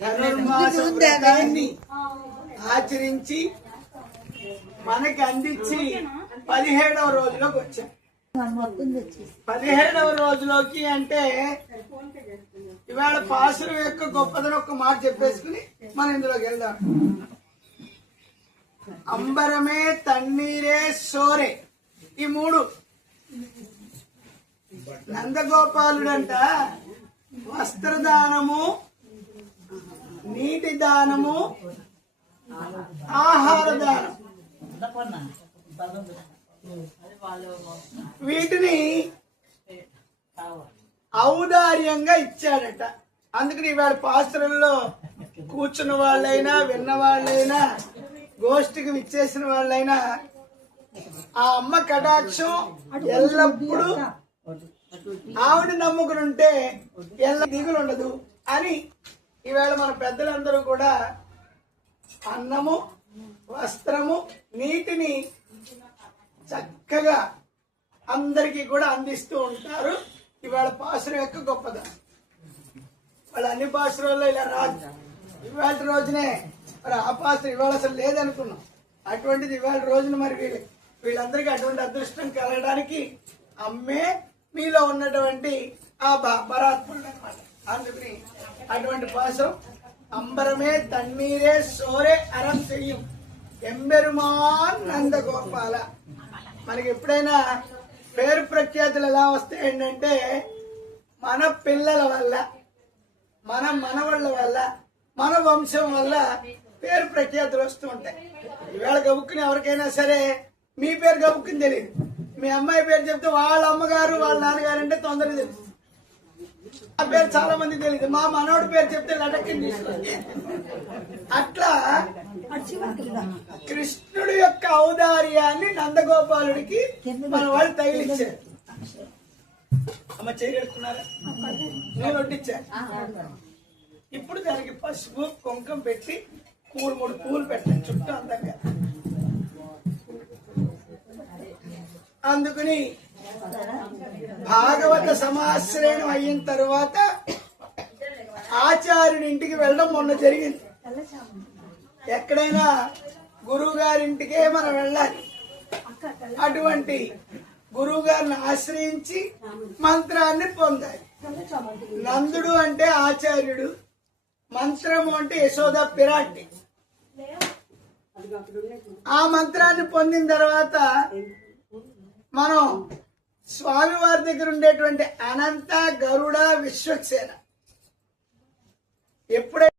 ధనుర్మాస వ్రతాన్ని ఆచరించి మనకి అందించి 17వ రోజులోకి వచ్చాం. 17వ రోజులోకి అంటే ఇవాళ పాసురం యొక్క గొప్పదని ఒక మాట చెప్పేసుకుని మనం ఇందులోకి వెళ్దాం. అంబరమే తన్నీరే సోరే ఈ మూడు. నందగోపాలుడంట వస్త్రదానము, నీటి దానము, ఆహార దానం వీటిని ఔదార్యంగా ఇచ్చాడట. అందుకని ఇవాళ పాస్టర్లలో కూర్చున్న వాళ్ళైనా విన్న వాళ్ళైనా గోష్ఠికి విచ్చేసిన వాళ్ళైనా ఆ అమ్మ కటాక్షం ఎల్లప్పుడూ ఆవిడ నమ్ముకునుంటే ఎల్ల దిగులు ఉండదు అని ఈవేళ మన పెద్దలందరూ కూడా అన్నము, వస్త్రము, నీటిని చక్కగా అందరికీ కూడా అందిస్తూ ఉంటారు. ఇవాళ పాసురం యొక్క గొప్పదనం. వాళ్ళ అన్ని పాసురాల్లో ఇలా రాదు. ఇవాళ రోజునే మరి ఆ పాసురం ఇవాళ అసలు లేదనుకున్నాం. అటువంటిది ఇవాళ రోజున మరి వీళ్ళందరికీ అటువంటి అదృష్టం కలగడానికి అమ్మే మీలో ఉన్నటువంటి ఆ పరాత్ముడు అనమాట. అందుకని అటువంటి పాసురం అంబరమే తన్నీరే సోరే అరం చెయ్యం ఎంబెరుమాన్ నందగోపాల. మనకి ఎప్పుడైనా పేరు ప్రఖ్యాతులు ఎలా వస్తాయి ఏంటంటే మన పిల్లల వల్ల, మన మనవాళ్ళ వల్ల, మన వంశం వల్ల పేరు ప్రఖ్యాతులు వస్తూ ఉంటాయి. ఈవేళ గబుక్కుని ఎవరికైనా సరే మీ పేరు గబుక్కుని తెలియదు. మీ అమ్మాయి పేరు చెప్తే వాళ్ళ అమ్మగారు వాళ్ళ నాన్నగారు అంటే తొందరగా తెలుసు. ఆ పేరు చాలా మంది తెలియదు. మా మనోడి పేరు చెప్తే లటక్కిని తీసుకోండి. అట్లా కృష్ణుడి యొక్క ఔదార్యాన్ని నందగోపాలుడికి మన వాళ్ళు తగిలిచ్చారు. అమ్మ చేయగలుగుతున్నారా? నేను వడ్డిచ్చాను. ఇప్పుడు దానికి పసుపు కుంకం పెట్టి 3 పూలు పెట్టాను చుట్టూ అందంగా. అందుకని భాగవత సమాశ్రయణం అయిన తర్వాత ఆచార్యుడి ఇంటికి వెళ్ళడం మొన్న జరిగింది. ఎక్కడైనా గురువు గారింటికే మనం వెళ్ళాలి. అటువంటి గురువు గారిని ఆశ్రయించి మంత్రాన్ని పొందాలి. నందుడు అంటే ఆచార్యుడు, మంత్రము అంటే యశోద పిరాట్టి. ఆ మంత్రాన్ని పొందిన తర్వాత మనం స్వామివారి దగ్గర ఉండేటువంటి అనంత, గరుడ, విశ్వక్సేన ఎప్పుడైతే